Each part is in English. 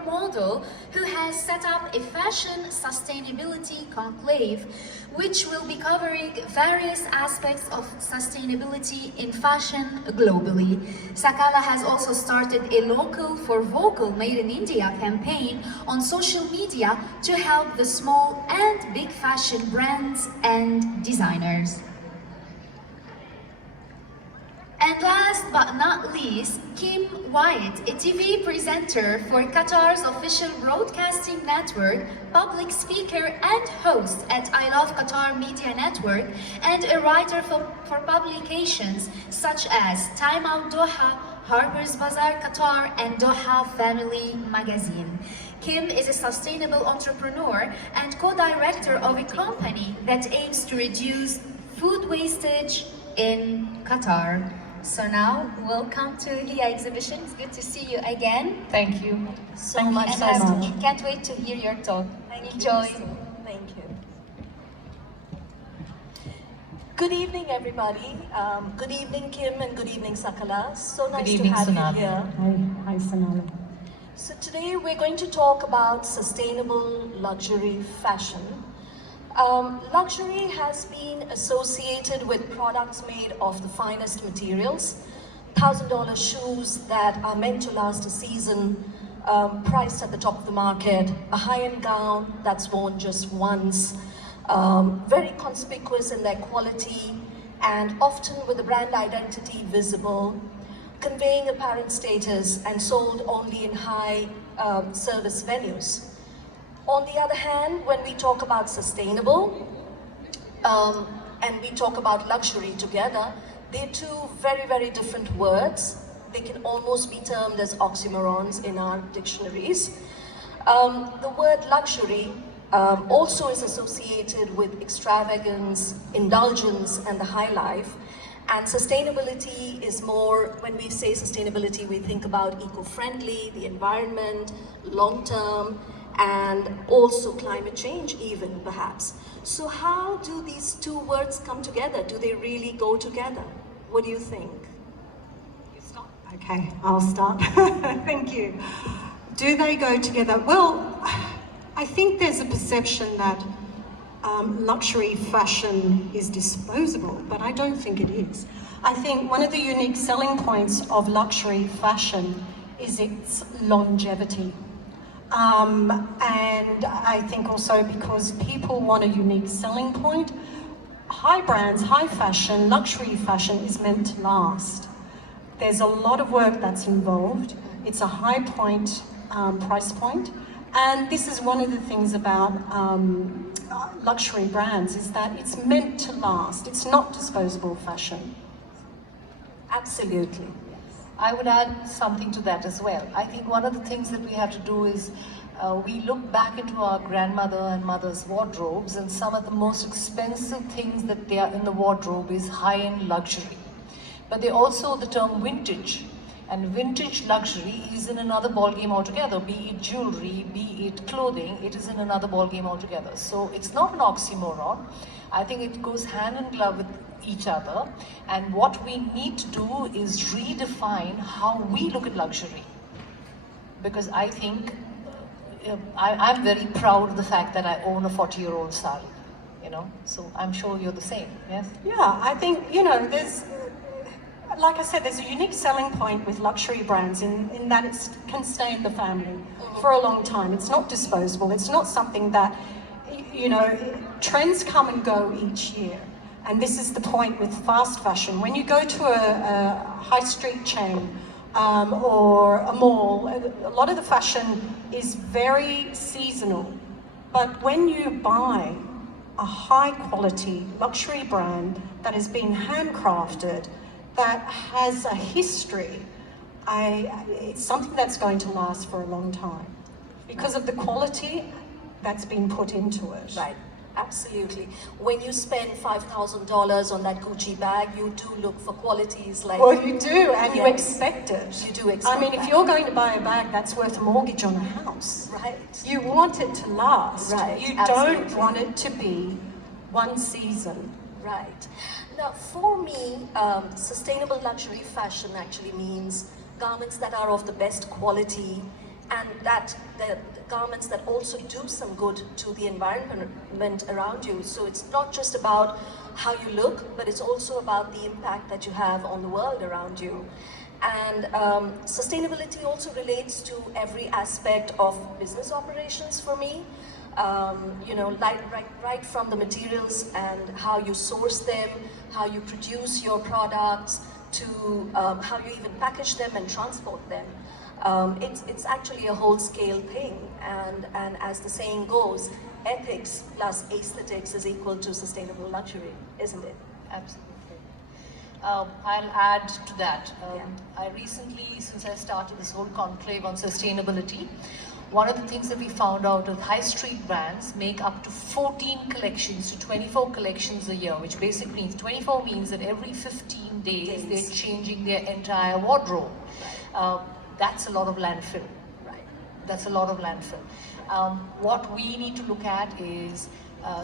Qatar model who has set up a fashion sustainability conclave, which will be covering various aspects of sustainability in fashion globally. Sakala has also started a local for vocal made in India campaign on social media to help the small and big fashion brands and designers. And last but not least, Kim Wyatt, a TV presenter for Qatar's official broadcasting network, public speaker and host at I Love Qatar Media Network, and a writer for publications such as Time Out Doha, Harper's Bazaar Qatar, and Doha Family Magazine. Kim is a sustainable entrepreneur and co-director of a company that aims to reduce food wastage in Qatar. So now, welcome to Heya Exhibition. It's good to see you again. Thank you So much. Can't wait to hear your talk. Enjoy. Thank you. Good evening, everybody. Good evening, Kim, and good evening, Sakala. So nice to have you here. Hi, Sonali. So today we're going to talk about sustainable luxury fashion. Luxury has been associated with products made of the finest materials, $1,000 shoes that are meant to last a season, priced at the top of the market, a high-end gown that's worn just once, very conspicuous in their quality and often with the brand identity visible, conveying apparent status and sold only in high service venues. On the other hand, when we talk about sustainable and we talk about luxury together, they're two very, very different words. They can almost be termed as oxymorons in our dictionaries. The word luxury also is associated with extravagance, indulgence, and the high life. And sustainability is more, when we say sustainability, we think about eco-friendly, the environment, long-term, and also climate change even, perhaps. So how do these two words come together? Do they really go together? What do you think? You start. Okay, I'll start. Thank you. Do they go together? Well, I think there's a perception that luxury fashion is disposable, but I don't think it is. I think one of the unique selling points of luxury fashion is its longevity. And I think also because people want a unique selling point, high brands, high fashion, luxury fashion is meant to last. There's a lot of work that's involved. It's a high point, price point. And this is one of the things about luxury brands, is that it's meant to last. It's not disposable fashion. Absolutely. I would add something to that as well. I think one of the things that we have to do is we look back into our grandmother and mother's wardrobes, and some of the most expensive things that they are in the wardrobe is high-end luxury. But they also, the term vintage, and vintage luxury is in another ballgame altogether, be it jewelry, be it clothing, it is in another ballgame altogether. So it's not an oxymoron. I think it goes hand in glove with each other, and what we need to do is redefine how we look at luxury, because I think I'm very proud of the fact that I own a 40-year-old sari, you know, so I'm sure you're the same. Yes? Yeah, I think, you know, there's, like I said, there's a unique selling point with luxury brands in that it can stay in the family for a long time. It's not disposable. It's not something that, you know, trends come and go each year. And this is the point with fast fashion. When you go to a high street chain or a mall, a lot of the fashion is very seasonal. But when you buy a high quality luxury brand that has been handcrafted, that has a history, it's something that's going to last for a long time because of the quality that's been put into it. Right. Absolutely. When you spend $5,000 on that Gucci bag, you do look for qualities like... Well, you do, and you expect it. You do expect I mean, if you're going to buy a bag that's worth a mortgage on a house, right, you want it to last. Right. You Absolutely. don't want it to be one season. Right. Now, for me, sustainable luxury fashion actually means garments that are of the best quality and that the garments that also do some good to the environment around you. So it's not just about how you look, but it's also about the impact that you have on the world around you. And sustainability also relates to every aspect of business operations for me. You know, right from the materials and how you source them, how you produce your products, to how you even package them and transport them. It's actually a whole-scale thing, and as the saying goes, ethics plus aesthetics is equal to sustainable luxury, isn't it? Absolutely. I'll add to that. Yeah. I recently, since I started this whole conclave on sustainability, one of the things that we found out is high street brands make up to 14 collections to 24 collections a year, which basically means 24 means that every 15 days they're changing their entire wardrobe. That's a lot of landfill. Right. That's a lot of landfill. What we need to look at is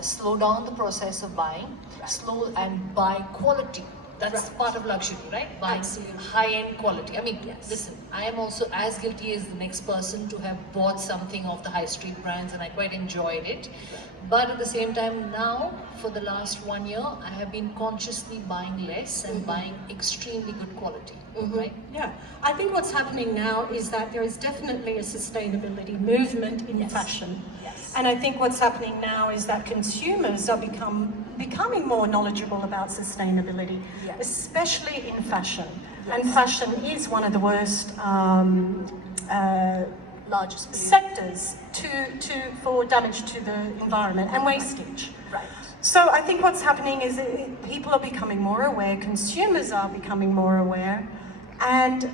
slow down the process of buying, slow and buy quality. That's part of luxury, right? Buying high-end quality. I mean, listen, I am also as guilty as the next person to have bought something off the high street brands, and I quite enjoyed it. But at the same time, now, for the last 1 year, I have been consciously buying less and buying extremely good quality, right? Yeah, I think what's happening now is that there is definitely a sustainability movement in fashion. Yes. And I think what's happening now is that consumers are becoming more knowledgeable about sustainability, especially in fashion. And fashion is one of the worst Largest sectors for damage to the environment and wastage. Right. So I think what's happening is people are becoming more aware, consumers are becoming more aware, and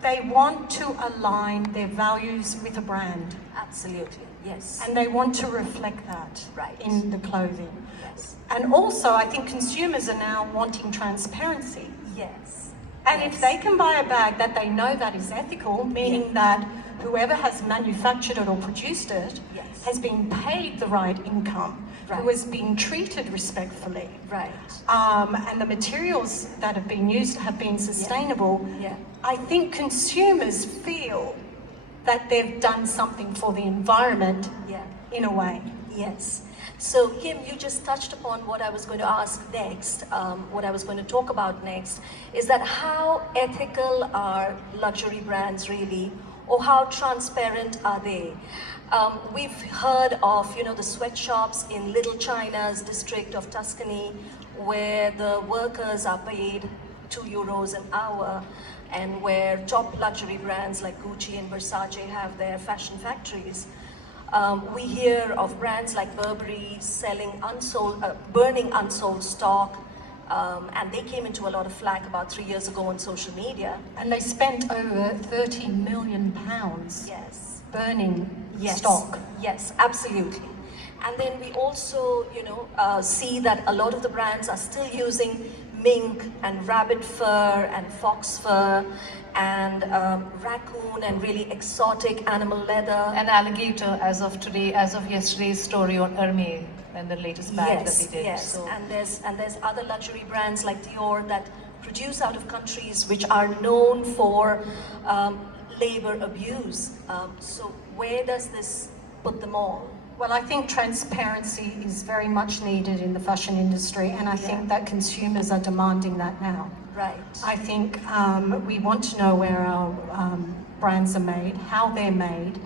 they want to align their values with a brand. Absolutely, yes. And they want to reflect that in the clothing. Yes. And also, I think consumers are now wanting transparency. Yes. And if they can buy a bag that they know that is ethical, meaning that whoever has manufactured it or produced it has been paid the right income, who has been treated respectfully, and the materials that have been used have been sustainable, I think consumers feel that they've done something for the environment in a way. Yes. So Kim, you just touched upon what I was going to ask next, what I was going to talk about next, is that how ethical are luxury brands really, or how transparent are they? We've heard of, the sweatshops in Little China's district of Tuscany, where the workers are paid €2 an hour, and where top luxury brands like Gucci and Versace have their fashion factories. We hear of brands like Burberry selling burning unsold stock, and they came into a lot of flack about 3 years ago on social media. And they spent over £30 million burning stock. Yes, absolutely. And then we also, see that a lot of the brands are still using mink and rabbit fur and fox fur and raccoon and really exotic animal leather. And alligator as of today, as of yesterday's story on Hermès and the latest bag that they did. Yes, so. and there's other luxury brands like Dior that produce out of countries which are known for labor abuse. So where does this put them all? Well, I think transparency is very much needed in the fashion industry, and I think that consumers are demanding that now. Right. I think we want to know where our brands are made, how they're made,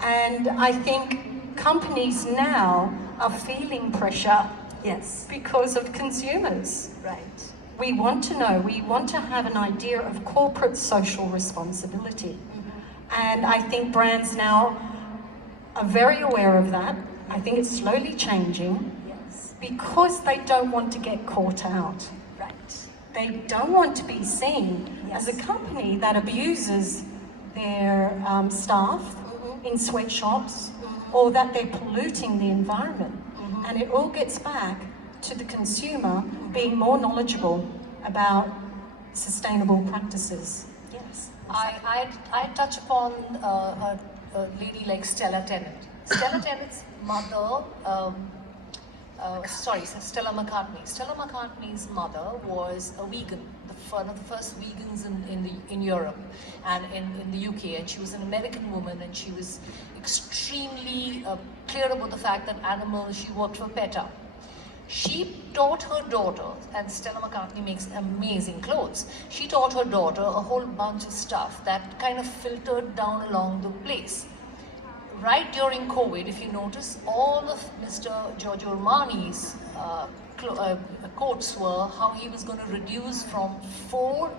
and I think companies now are feeling pressure because of consumers. Right. We want to know, we want to have an idea of corporate social responsibility. And I think brands now are very aware of that. I think it's slowly changing because they don't want to get caught out. Right. They don't want to be seen as a company that abuses their staff in sweatshops or that they're polluting the environment. And it all gets back to the consumer being more knowledgeable about sustainable practices. Yes. I touch upon a lady like Stella Tennant. Stella Tennant's mother, Stella McCartney. Stella McCartney's mother was a vegan. one of the first vegans in Europe and in the UK, and she was an American woman, and she was extremely clear about the fact that animals, she worked for PETA. She taught her daughter, and Stella McCartney makes amazing clothes, she taught her daughter a whole bunch of stuff that kind of filtered down along the place. Right during COVID, if you notice, all of Mr. Giorgio Armani's quotes were how he was going to reduce from 4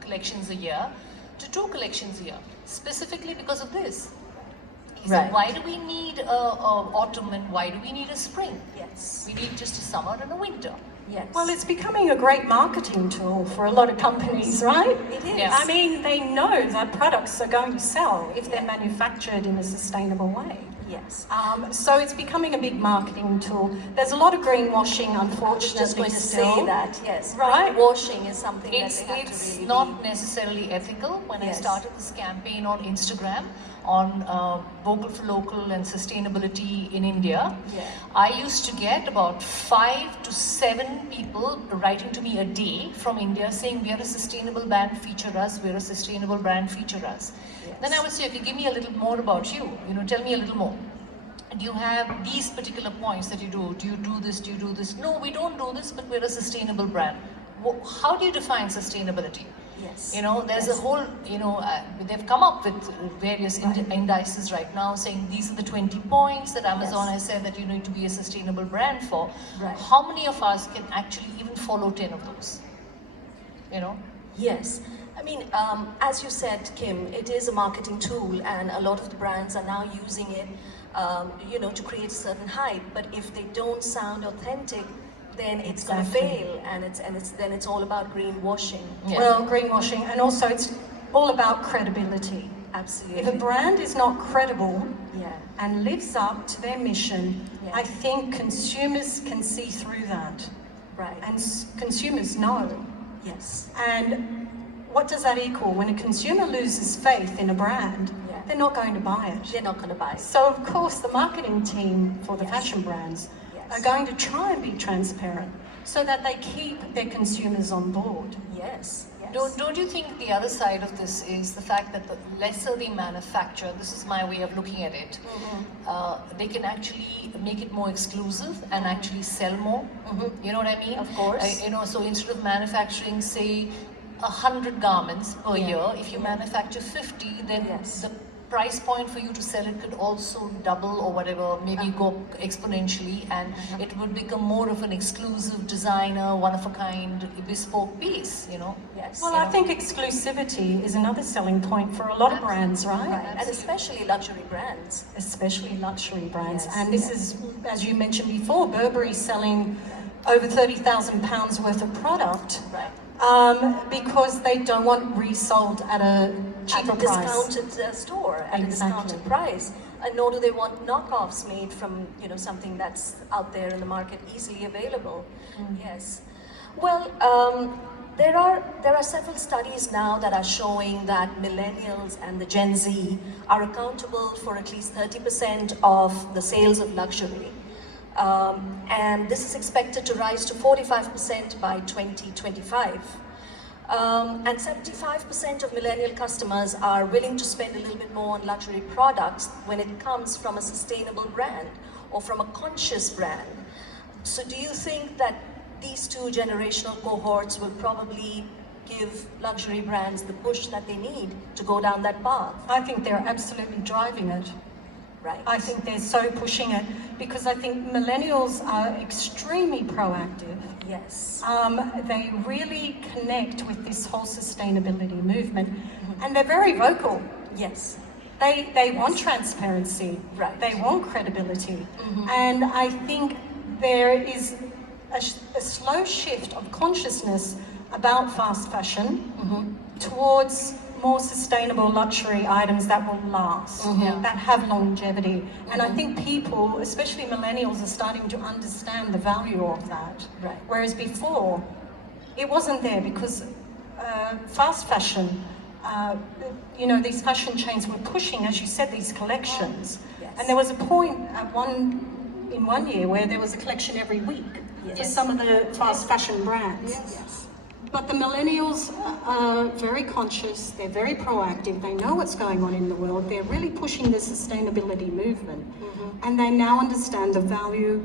collections a year to 2 collections a year, specifically because of this. He said, why do we need autumn and why do we need a spring? Yes. We need just a summer and a winter. Yes. Well, it's becoming a great marketing tool for a lot of companies, right? It is. Yes. I mean, they know that products are going to sell if they're manufactured in a sustainable way. Yes. So it's becoming a big marketing tool. There's a lot of greenwashing, unfortunately, Just going to still. say that, yes. Right. Greenwashing is something It's that they have to really not necessarily ethical. When I Yes. started this campaign on Instagram on vocal for local and sustainability in India, I used to get about 5 to 7 people writing to me a day from India saying, we are a sustainable brand, feature us, we're a sustainable brand, feature us. Yes. Then I would say, okay, give me a little more about you, tell me a little more. Do you have these particular points that you do? Do you do this? Do you do this? No, we don't do this, but we're a sustainable brand. How do you define sustainability? Yes. There's a whole, they've come up with various indices right now saying these are the 20 points that Amazon has said that you need to be a sustainable brand for. Right. How many of us can actually even follow 10 of those? Yes. I mean, as you said, Kim, it is a marketing tool, and a lot of the brands are now using it, to create a certain hype. But if they don't sound authentic, then it's going to fail, and then it's all about greenwashing. Yeah. Well, greenwashing, and also it's all about credibility. Absolutely. If a brand is not credible Yeah. and lives up to their mission, Yeah. I think consumers can see through that. Right. And consumers know. Yes. And what does that equal? When a consumer loses faith in a brand, Yeah. they're not going to buy it. They're not going to buy it. So of course the marketing team for the Yes. fashion brands Yes. are going to try and be transparent so that they keep their consumers on board. Yes. Yes. Don't you think the other side of this is the fact that the lesser they manufacture, this is my way of looking at it, they can actually make it more exclusive and actually sell more. You know what I mean? Of course. So instead of manufacturing, say, 100 garments per year, if you manufacture 50, then Yes. the price point for you to sell it could also double or whatever, maybe go exponentially, and it would become more of an exclusive designer, one-of-a-kind, bespoke piece, Yes. Well, I think exclusivity is another selling point for a lot of brands, right? Right. And especially luxury brands. Especially luxury brands. Yes, And this is, as you mentioned before, Burberry selling over £30,000 worth of product. Right. Because they don't want resold at a cheaper At a price. discounted store, at a discounted price. And nor do they want knockoffs made from, something that's out there in the market, easily available. Yes. Well, there are several studies now that are showing that millennials and the Gen Z are accountable for at least 30% of the sales of luxury. And this is expected to rise to 45% by 2025. And 75% of millennial customers are willing to spend a little bit more on luxury products when it comes from a sustainable brand or from a conscious brand. So do you think that these two generational cohorts will probably give luxury brands the push that they need to go down that path? I think they're absolutely driving it. Right. I think they're so pushing it because I think millennials are extremely proactive. Yes. They really connect with this whole sustainability movement, and they're very vocal. Yes. They want transparency. Right. They want credibility. And I think there is a slow shift of consciousness about fast fashion towards more sustainable luxury items that will last, that have longevity. And I think people, especially millennials, are starting to understand the value of that. Right. Whereas before, it wasn't there because fast fashion, these fashion chains were pushing, as you said, these collections. Yes. And there was a point in one year where there was a collection every week for some of the fast fashion brands. Yes. But the millennials are very conscious, they're very proactive, they know what's going on in the world, they're really pushing the sustainability movement. And they now understand the value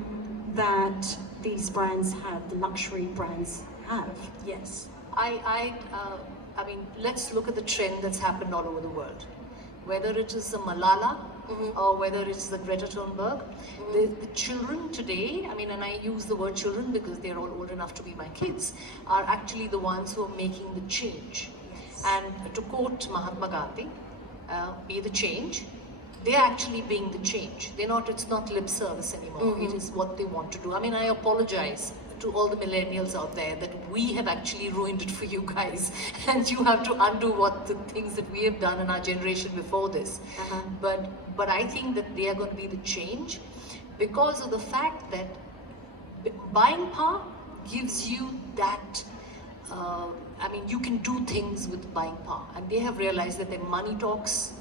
that these brands have, the luxury brands have. Yes. I mean, let's look at the trend that's happened all over the world. Whether it is the Malala or whether it's the Greta Thunberg, the children today, I mean, and I use the word children because they're all old enough to be my kids, are actually the ones who are making the change. Yes. And to quote Mahatma Gandhi, be the change. They're actually being the change. It's not lip service anymore. It is what they want to do. I mean, I apologize to all the millennials out there that we have actually ruined it for you guys, and you have to undo what the things that we have done in our generation before this. But I think that they are going to be the change because of the fact that buying power gives you that. I mean, you can do things with buying power, and they have realized that their money talks,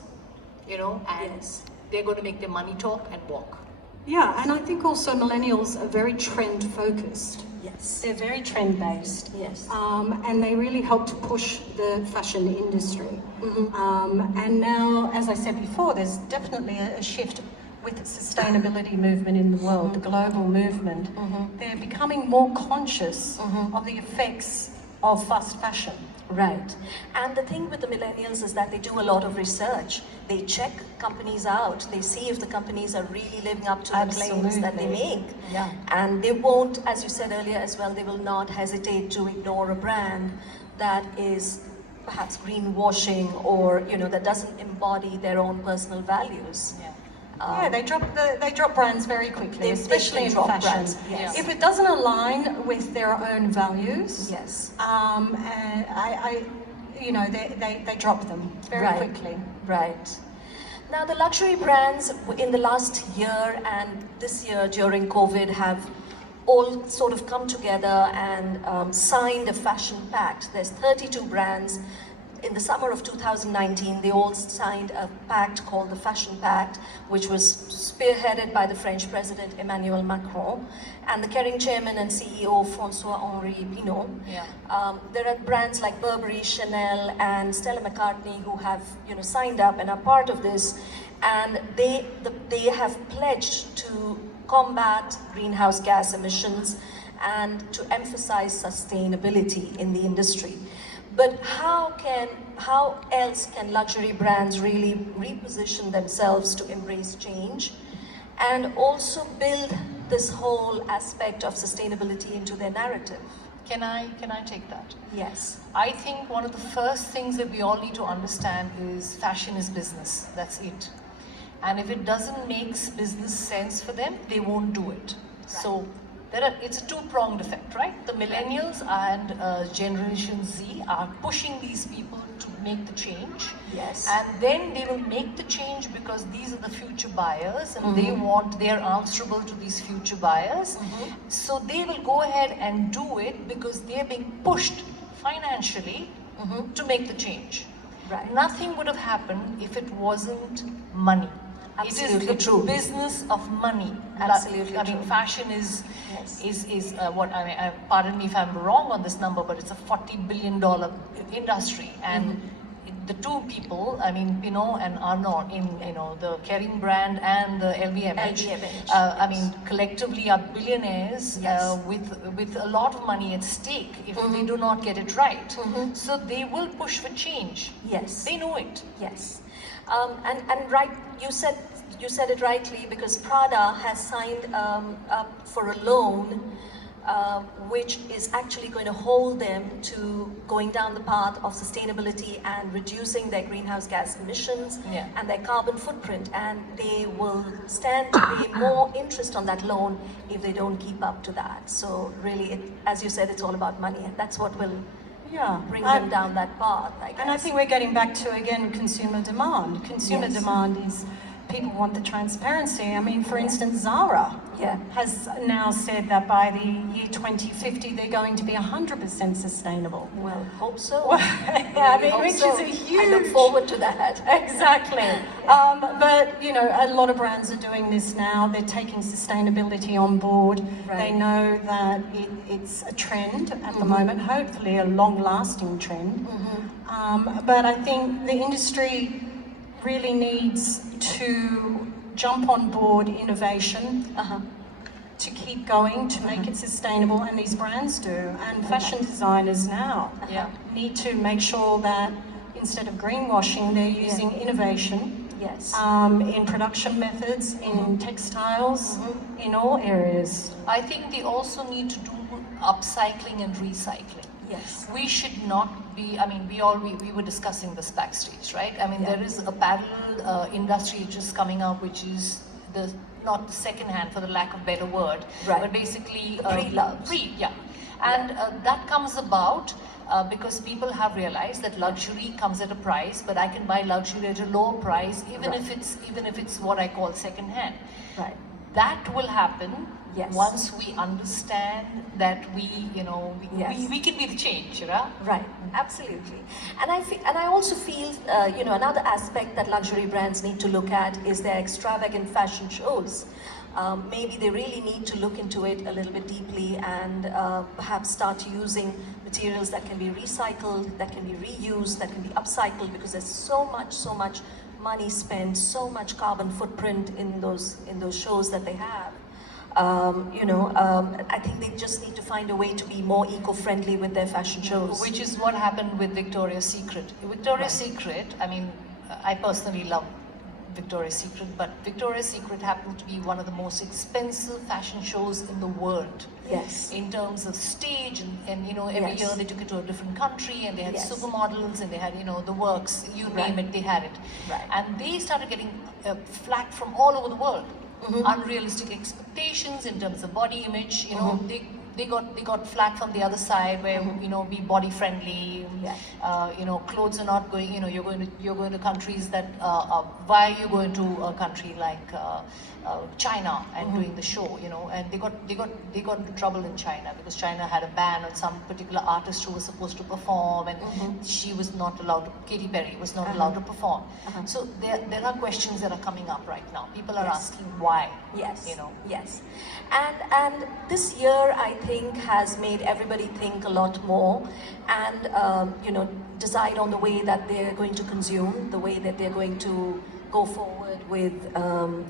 you know, and they're going to make their money talk and walk. Yeah, and I think also millennials are very trend focused. Yes. They're very trend based. Yes. And they really help to push the fashion industry. And now, as I said before, there's definitely a shift with the sustainability movement in the world, the global movement. They're becoming more conscious of the effects of fast fashion. Right. And the thing with the millennials is that they do a lot of research. They check companies out. They see if the companies are really living up to the claims that they make. Yeah. And they won't, as you said earlier as well, they will not hesitate to ignore a brand that is perhaps greenwashing or, you know, that doesn't embody their own personal values. Yeah, they drop brands very quickly, especially in fashion. Brands, yes. If it doesn't align with their own values, yes, you know, they drop them very quickly. Right. Now, the luxury brands in the last year and this year during COVID have all sort of come together and signed a fashion pact. There's 32 brands. In the summer of 2019, they all signed a pact called the Fashion Pact, which was spearheaded by the French President Emmanuel Macron and the Kering chairman and CEO François-Henri Pinault. There are brands like Burberry, Chanel, and Stella McCartney who have, you know, signed up and are part of this, and they have pledged to combat greenhouse gas emissions and to emphasize sustainability in the industry. But how else can luxury brands really reposition themselves to embrace change and also build this whole aspect of sustainability into their narrative? Can I take that? Yes. I think one of the first things that we all need to understand is fashion is business. That's it. And if it doesn't make business sense for them, they won't do it. Right. So it's a two-pronged effect, right? The millennials and Generation Z are pushing these people to make the change. Yes. And then they will make the change because these are the future buyers and they are answerable to these future buyers. So they will go ahead and do it because they're being pushed financially to make the change. Right. Nothing would have happened if it wasn't money. Absolutely it is the true. business of money. Absolutely I mean, true. fashion is what I mean. Pardon me if I'm wrong on this number, but it's a $40 billion industry, and the two people, I mean, Pinault and Arnaud, in the Kering brand and the LVMH, I mean, collectively are billionaires with a lot of money at stake if they do not get it right. So they will push for change. Yes. They know it. Yes. And right, you said it rightly, because Prada has signed up for a loan which is actually going to hold them to going down the path of sustainability and reducing their greenhouse gas emissions and their carbon footprint, and they will stand to pay more interest on that loan if they don't keep up to that. So really, as you said, it's all about money, and that's what will bring them down that path, I guess. And I think we're getting back to, again, consumer demand. Consumer demand people want the transparency. I mean, for instance, Zara has now said that by the year 2050 they're going to be 100% sustainable. Well, hope so. Well, yeah, I mean, which is a huge... I look forward to that. Exactly. But, you know, a lot of brands are doing this now. They're taking sustainability on board. Right. They know that it's a trend at the moment, hopefully a long-lasting trend. But I think the industry really needs to jump on board innovation, to keep going, to make it sustainable, and these brands do. And fashion designers now need to make sure that instead of greenwashing, they're using innovation in production methods, in textiles, in all areas. I think they also need to do upcycling and recycling. Yes. We should not be, I mean, we were discussing this backstage, right? I mean, there is a parallel industry which is coming up, which is not the second hand, for the lack of better word, but basically pre-loved. And that comes about because people have realized that luxury comes at a price, but I can buy luxury at a lower price, even if it's what I call second hand. Right. That will happen once we understand that we can be the change, right? Right, absolutely. And I also feel, you know, another aspect that luxury brands need to look at is their extravagant fashion shows. Maybe they really need to look into it a little bit deeply and perhaps start using materials that can be recycled, that can be reused, that can be upcycled, because there's so much money spent, so much carbon footprint in those shows that they have. I think they just need to find a way to be more eco-friendly with their fashion shows. Which is what happened with Victoria's Secret. Victoria's Secret, I mean, I personally love Victoria's Secret, but Victoria's Secret happened to be one of the most expensive fashion shows in the world. Yes. In terms of stage, and you know, every year they took it to a different country, and they had supermodels, and they had, you know, the works, you name it, they had it. Right. And they started getting flack from all over the world. Unrealistic expectations in terms of body image, you know, they got flack from the other side, where you know, be body friendly, you know, clothes are not going, you know, you're going to countries that why are you going to a country like China and doing the show, you know, and they got into trouble in China because China had a ban on some particular artist who was supposed to perform, and she was not allowed to, Katy Perry was not allowed to perform. So there are questions that are coming up right now. People are asking why. Yes. You know. Yes. And this year, I think, has made everybody think a lot more and you know, decide on the way that they're going to consume, the way that they're going to go forward with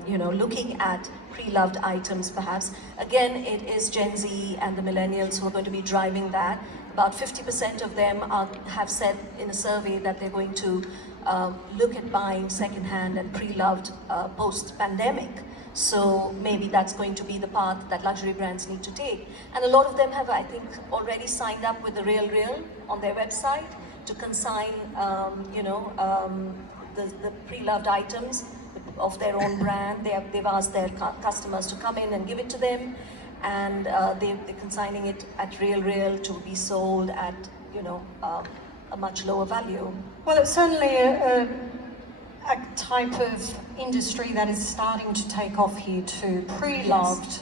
you know, looking at pre-loved items perhaps. Again, it is Gen Z and the millennials who are going to be driving that. About 50% of them have said in a survey that they're going to look at buying second-hand and pre-loved post-pandemic. So maybe that's going to be the path that luxury brands need to take. And a lot of them have, I think, already signed up with the Real on their website to consign, you know, the pre-loved items of their own brand. They've asked their customers to come in and give it to them, and they're consigning it at Real to be sold at, you know, a much lower value. Well, it's certainly a type of industry that is starting to take off here too. Pre-loved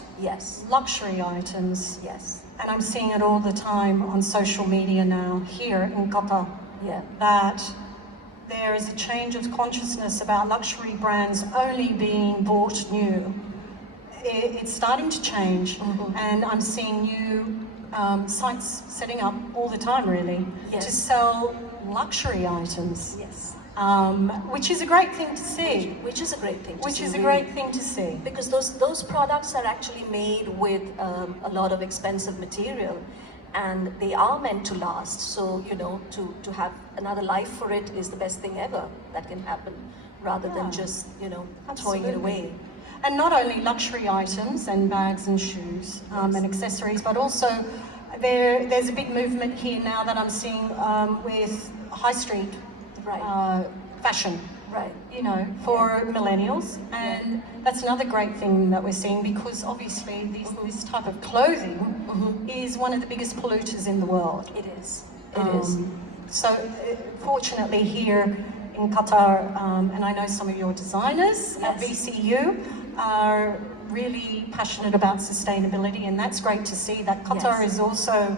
luxury items. Yes. And I'm seeing it all the time on social media now here in Qatar. That there is a change of consciousness about luxury brands only being bought new. It's starting to change, and I'm seeing new sites setting up all the time, really, to sell luxury items. Yes. Which is a great thing to see. Which is a great thing to see. Which is a great thing to see. Because those products are actually made with a lot of expensive material, and they are meant to last. So, you know, to have another life for it is the best thing ever that can happen, rather than just, you know, throwing it away. And not only luxury items and bags and shoes and accessories, but also there's a big movement here now that I'm seeing with high street fashion. Right. You know, for millennials, and that's another great thing that we're seeing, because obviously this type of clothing is one of the biggest polluters in the world. It is. It is. So fortunately here in Qatar, and I know some of your designers at VCU are really passionate about sustainability, and that's great to see that Qatar is also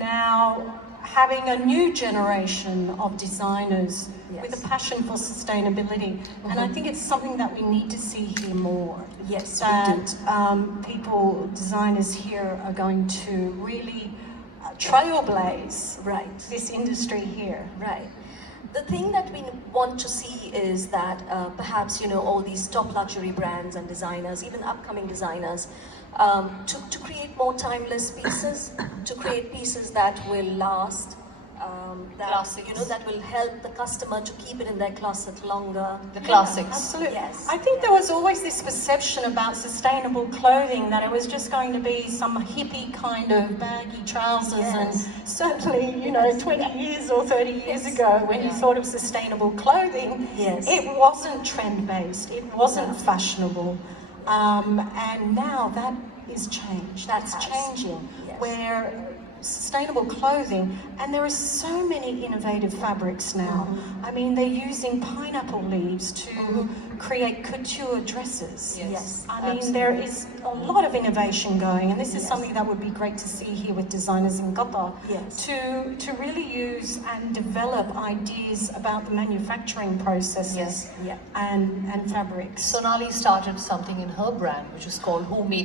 now having a new generation of designers with a passion for sustainability. And I think it's something that we need to see here more. Yes, that people, designers here are going to really trailblaze this industry here. Right. The thing that we want to see is that perhaps, you know, all these top luxury brands and designers, even upcoming designers, to create more timeless pieces, to create pieces that will last, that will help the customer to keep it in their closet longer. The classics. Absolutely. Yes. I think there was always this perception about sustainable clothing that it was just going to be some hippie kind of baggy trousers, and certainly, you know, 20 years or 30 years ago when you thought of sustainable clothing, it wasn't trend-based, it wasn't fashionable. And now that is changed. That's changing, where sustainable clothing, and there are so many innovative fabrics now. I mean, they're using pineapple leaves to create couture dresses. I mean, there is a lot of innovation going, and this is something that would be great to see here with designers in Qatar, to really use and develop ideas about the manufacturing processes and fabrics. Sonali started something in her brand, which is called Who Made